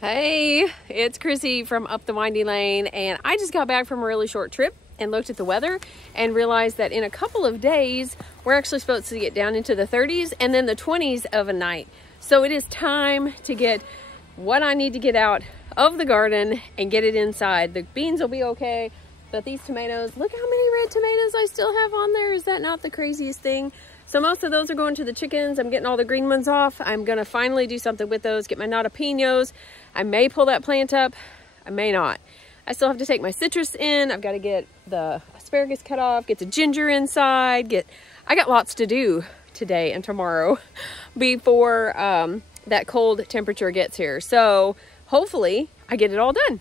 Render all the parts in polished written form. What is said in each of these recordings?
Hey, it's Chrissy from Up the Windy Lane, and I just got back from a really short trip and looked at the weather and realized that in a couple of days we're actually supposed to get down into the 30s and then the 20s of a night. So it is time to get what I need to get out of the garden and get it inside. The beans will be okay, but these tomatoes, look how many red tomatoes I still have on there. Is that not the craziest thing? So most of those are going to the chickens. I'm getting all the green ones off. I'm gonna finally do something with those, get my jalapenos. I may pull that plant up, I may not. I still have to take my citrus in. I've got to get the asparagus cut off, get the ginger inside, I got lots to do today and tomorrow before that cold temperature gets here. So hopefully I get it all done.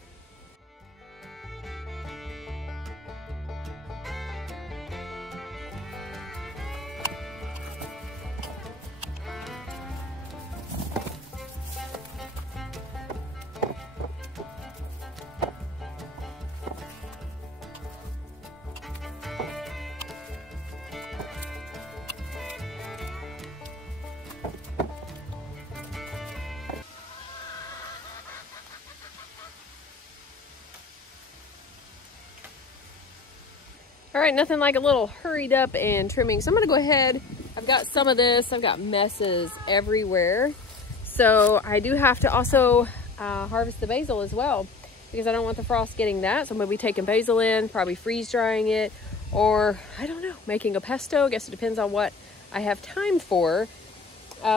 All right, nothing like a little hurried up and trimming. So I'm gonna go ahead. I've got some of this. I've got messes everywhere. So I do have to also harvest the basil as well because I don't want the frost getting that. So I'm gonna be taking basil in, probably freeze drying it, or I don't know, making a pesto. I guess it depends on what I have time for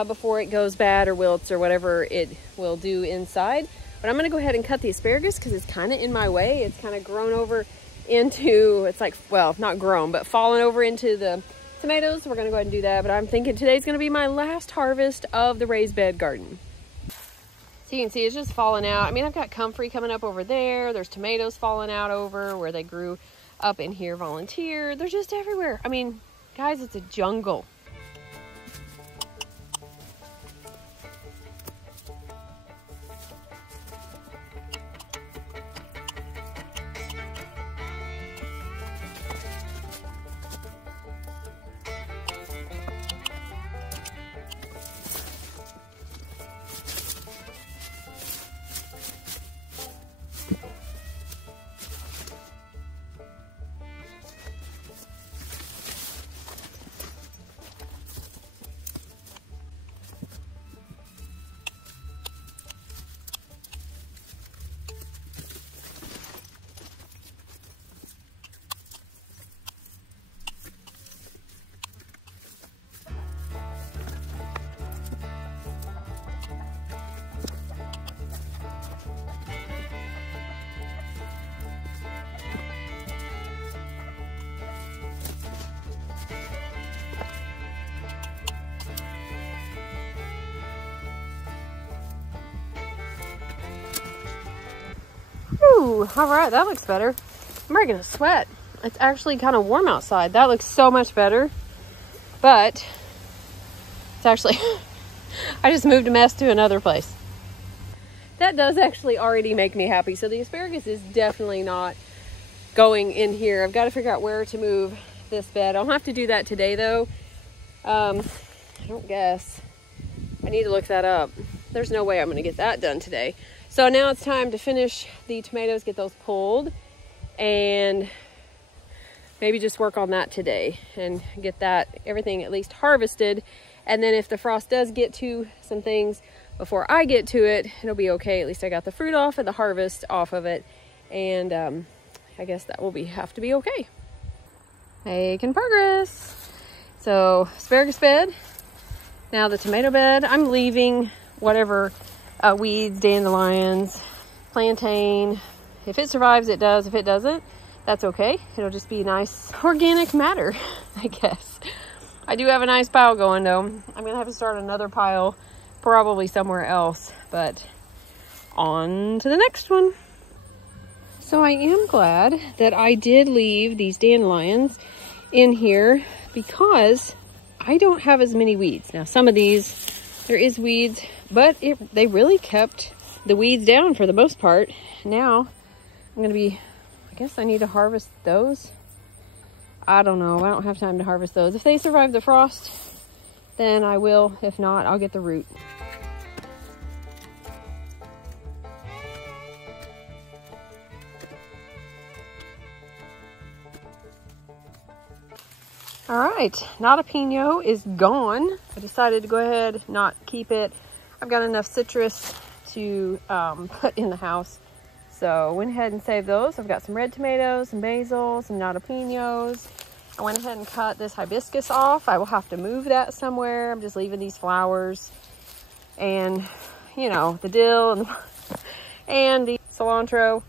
before it goes bad or wilts or whatever it will do inside. But I'm gonna go ahead and cut the asparagus because it's kind of in my way. It's kind of grown over into, it's like, well, not grown, but fallen over into the tomatoes. So we're gonna go ahead and do that. But I'm thinking today's gonna be my last harvest of the raised bed garden. So you can see it's just falling out. I mean, I've got comfrey coming up over there. There's tomatoes falling out over where they grew up in here. Volunteer, they're just everywhere. I mean, guys, it's a jungle. Ooh, all right, that looks better. I'm already gonna sweat. It's actually kind of warm outside. That looks so much better, but it's actually, I just moved a mess to another place. That does actually already make me happy. So the asparagus is definitely not going in here. I've got to figure out where to move this bed. I'll have to do that today though. I don't guess. I need to look that up. There's no way I'm gonna get that done today. So now it's time to finish the tomatoes, get those pulled, and maybe just work on that today and get that everything at least harvested. And then if the frost does get to some things before I get to it, it'll be okay. At least I got the fruit off and the harvest off of it. And I guess that will have to be okay. Making progress. So asparagus bed. Now the tomato bed, I'm leaving whatever weeds, dandelions, plantain. If it survives, it does. If it doesn't, that's okay. It'll just be nice organic matter, I guess. I do have a nice pile going though. I'm gonna have to start another pile probably somewhere else, but on to the next one. So I am glad that I did leave these dandelions in here because I don't have as many weeds. Now some of these, there is weeds, but they really kept the weeds down for the most part. Now I'm gonna be, I guess I need to harvest those. I don't know, I don't have time to harvest those. If they survive the frost, then I will. If not, I'll get the root. All right, jalapeno is gone. I decided to go ahead, not keep it. I've got enough citrus to put in the house. So went ahead and saved those. I've got some red tomatoes, some basil, some jalapenos. I went ahead and cut this hibiscus off. I will have to move that somewhere. I'm just leaving these flowers and, you know, the dill and and the cilantro.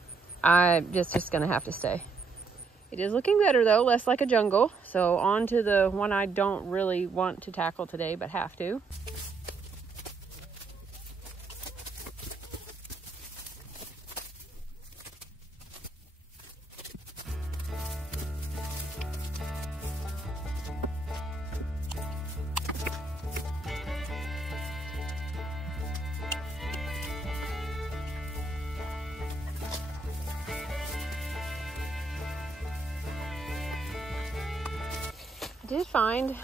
I'm just gonna have to stay. It is looking better though, less like a jungle. So on to the one I don't really want to tackle today, but have to. Did find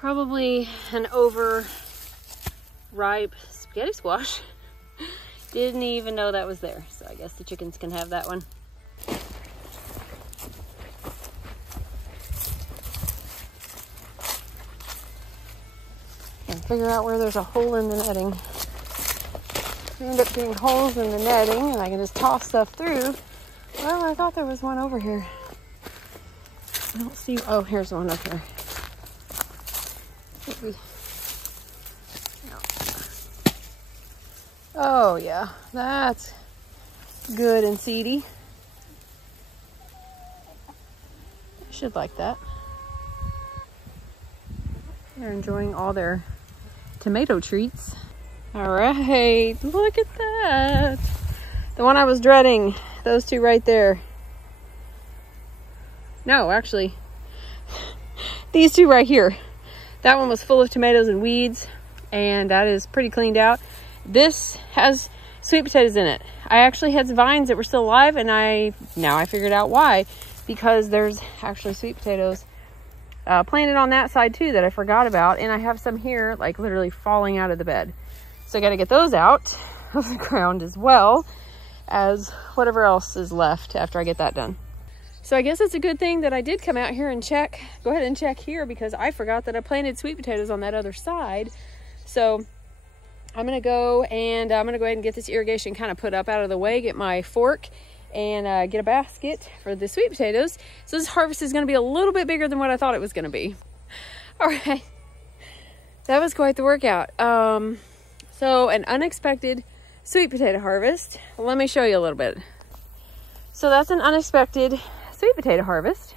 probably an overripe spaghetti squash. Didn't even know that was there. So I guess the chickens can have that one. And figure out where there's a hole in the netting. We end up getting holes in the netting and I can just toss stuff through. Well, I thought there was one over here. I don't see, oh, here's one up here. Maybe. No. Oh yeah, that's good and seedy. I should like that. They're enjoying all their tomato treats. All right, look at that. The one I was dreading, those two right there. No, actually, these two right here. That one was full of tomatoes and weeds, and that is pretty cleaned out. This has sweet potatoes in it. I actually had some vines that were still alive, and now I figured out why. Because there's actually sweet potatoes planted on that side too that I forgot about, and I have some here, like literally falling out of the bed. So I got to get those out of the ground as well as whatever else is left after I get that done. So I guess it's a good thing that I did come out here and go ahead and check here, because I forgot that I planted sweet potatoes on that other side. So I'm going to go and I'm going to go ahead and get this irrigation kind of put up out of the way, get my fork and get a basket for the sweet potatoes. So this harvest is going to be a little bit bigger than what I thought it was going to be. All right. That was quite the workout. So an unexpected sweet potato harvest. Let me show you a little bit. So that's an unexpected sweet potato harvest.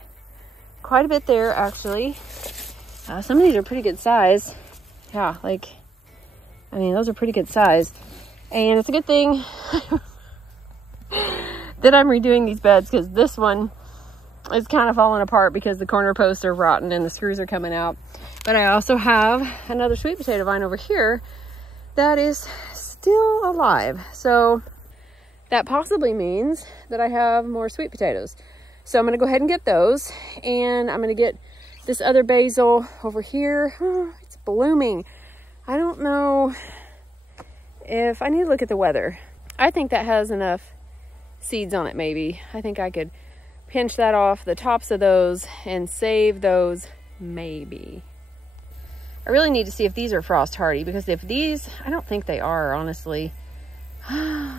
Quite a bit there, actually. Some of these are pretty good size. Yeah, like, I mean, those are pretty good size. And it's a good thing that I'm redoing these beds, because this one is kind of falling apart because the corner posts are rotten and the screws are coming out. But I also have another sweet potato vine over here that is still alive. So that possibly means that I have more sweet potatoes. So I'm going to go ahead and get those, and I'm going to get this other basil over here. Oh, it's blooming. I don't know if I need to look at the weather. I think that has enough seeds on it, maybe. I think I could pinch that off the tops of those and save those, maybe. I really need to see if these are frost hardy, because if these, I don't think they are, honestly.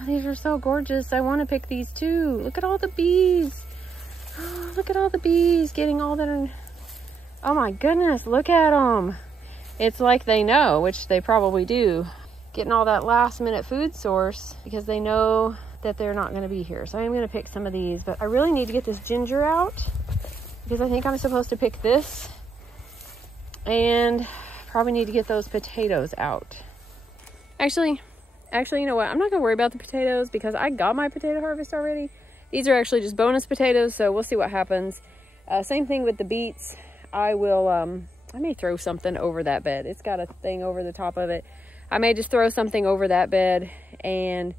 These are so gorgeous. I want to pick these too. Look at all the bees. Oh, look at all the bees getting all that. Oh my goodness, look at them. It's like they know, which they probably do, getting all that last minute food source because they know that they're not going to be here. So I'm going to pick some of these, but I really need to get this ginger out because I think I'm supposed to pick this, and probably need to get those potatoes out. Actually, you know what? I'm not going to worry about the potatoes because I got my potato harvest already. These are actually just bonus potatoes, so we'll see what happens. Same thing with the beets. I may throw something over that bed. It's got a thing over the top of it. I may just throw something over that bed and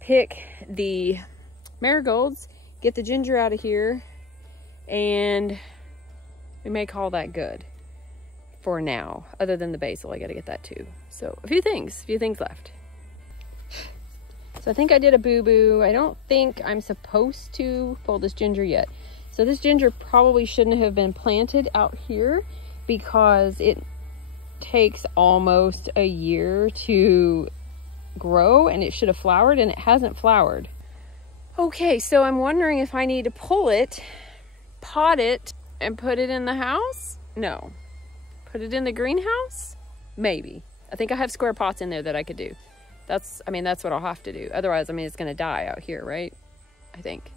pick the marigolds, get the ginger out of here, and we may call that good for now. Other than the basil, I got to get that too. So a few things left. So I think I did a boo-boo. I don't think I'm supposed to pull this ginger yet. So this ginger probably shouldn't have been planted out here because it takes almost a year to grow, and it should have flowered, and it hasn't flowered. Okay, so I'm wondering if I need to pull it, pot it, and put it in the house? No. Put it in the greenhouse? Maybe. I think I have square pots in there that I could do. That's what I'll have to do. Otherwise, it's gonna die out here, right? I think.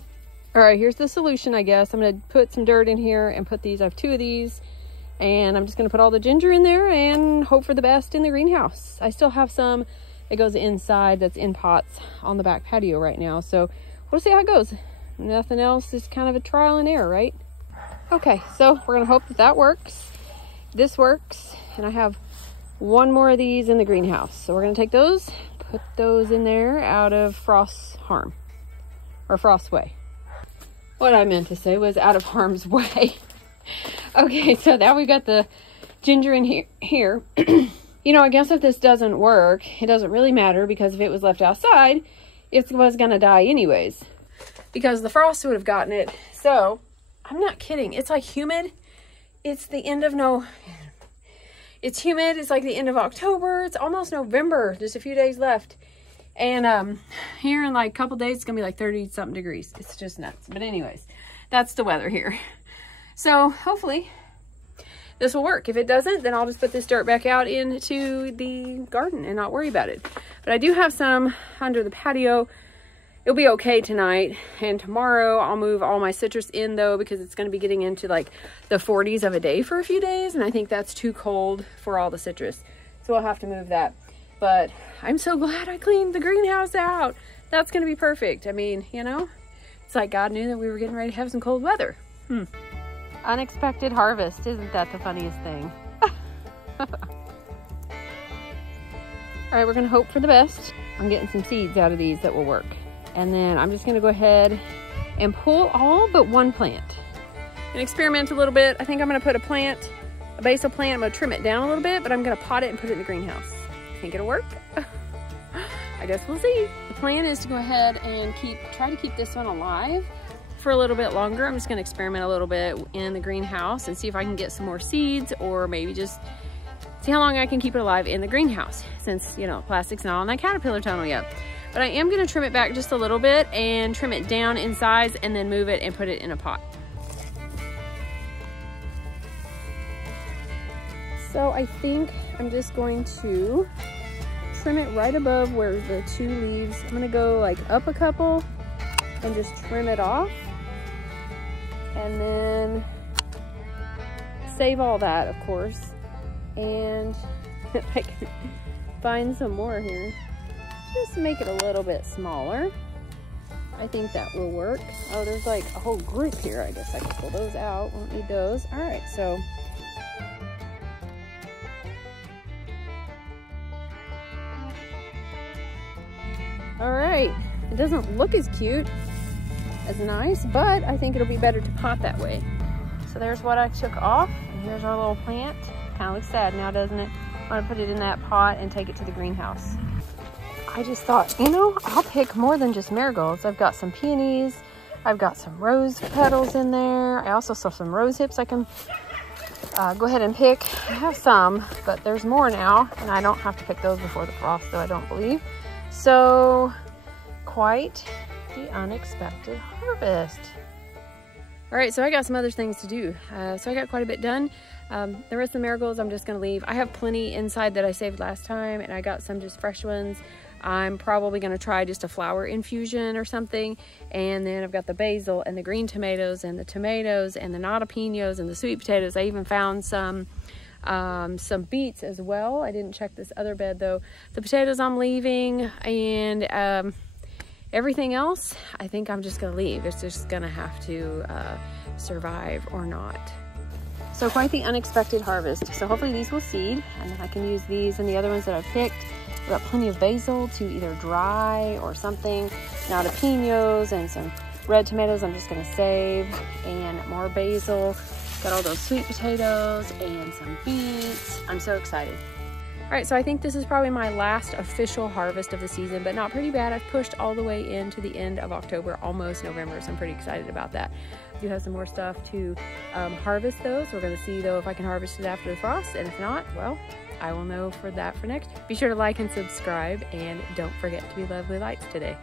All right, here's the solution, I guess. I'm gonna put some dirt in here and put these, I have 2 of these, and I'm just gonna put all the ginger in there and hope for the best in the greenhouse. I still have some that goes inside that's in pots on the back patio right now, so we'll see how it goes. Nothing else, is kind of a trial and error, right? Okay, so we're gonna hope that that works. This works, and I have 1 more of these in the greenhouse. So we're gonna take those, put those in there out of frost harm, or frost way. What I meant to say was out of harm's way. Okay, so now we got the ginger in here. You know, I guess if this doesn't work, it doesn't really matter, because if it was left outside, it was gonna die anyways, because the frost would have gotten it. So I'm not kidding, it's like humid. It's the end of it's humid. It's like the end of October. It's almost November, just a few days left. And here in like a couple days, it's gonna be like 30 something degrees. It's just nuts. But anyways, that's the weather here. So hopefully this will work. If it doesn't, then I'll just put this dirt back out into the garden and not worry about it. But I do have some under the patio. It'll be okay tonight, and tomorrow I'll move all my citrus in though, because it's going to be getting into like the 40s of a day for a few days, and I think that's too cold for all the citrus, so I'll have to move that. But I'm so glad I cleaned the greenhouse out. That's going to be perfect. I mean, you know, it's like God knew that we were getting ready to have some cold weather. Unexpected harvest. Isn't that the funniest thing? All right, we're going to hope for the best. I'm getting some seeds out of these that will work. And then I'm just gonna go ahead and pull all but 1 plant and experiment a little bit. I think I'm gonna put a basil plant. I'm gonna trim it down a little bit, but I'm gonna pot it and put it in the greenhouse. Think it'll work? I guess we'll see. The plan is to go ahead and try to keep this one alive for a little bit longer. I'm just gonna experiment a little bit in the greenhouse and see if I can get some more seeds, or maybe just see how long I can keep it alive in the greenhouse, since, you know, plastic's not on that caterpillar tunnel yet. But I am gonna trim it back just a little bit and trim it down in size, and then move it and put it in a pot. So I think I'm just going to trim it right above where the 2 leaves. I'm gonna go like up a couple and just trim it off, and then save all that, of course. And if I can find some more here, just to make it a little bit smaller. I think that will work. Oh, there's like a whole group here. I guess I can pull those out. Won't need those. All right, so. All right, it doesn't look as cute, as nice, but I think it'll be better to pot that way. So there's what I took off, and here's our little plant. Kind of looks sad now, doesn't it? I'm gonna put it in that pot and take it to the greenhouse. I just thought, you know, I'll pick more than just marigolds. I've got some peonies, I've got some rose petals in there. I also saw some rose hips I can go ahead and pick. I have some, but there's more now, and I don't have to pick those before the frost, though, I don't believe. So, quite the unexpected harvest. All right, so I got some other things to do. So I got quite a bit done. The rest of the marigolds I'm just gonna leave. I have plenty inside that I saved last time, and I got some just fresh ones. I'm probably gonna try just a flower infusion or something. And then I've got the basil and the green tomatoes and the jalapenos and the sweet potatoes. I even found some beets as well. I didn't check this other bed though. The potatoes I'm leaving, and everything else I think I'm just gonna leave. It's just gonna have to survive or not. So quite the unexpected harvest. So hopefully these will seed, and then I can use these and the other ones that I've picked. I've got plenty of basil to either dry or something. Jalapenos and some red tomatoes I'm just gonna save, and more basil. Got all those sweet potatoes and some beets. I'm so excited. right, so I think this is probably my last official harvest of the season, but not pretty bad. I've pushed all the way into the end of October, almost November, so I'm pretty excited about that. I do have some more stuff to harvest though, so we're gonna see though if I can harvest it after the frost, and if not, well, I will know for that for next. Be sure to like and subscribe, and don't forget to be lovely lights today.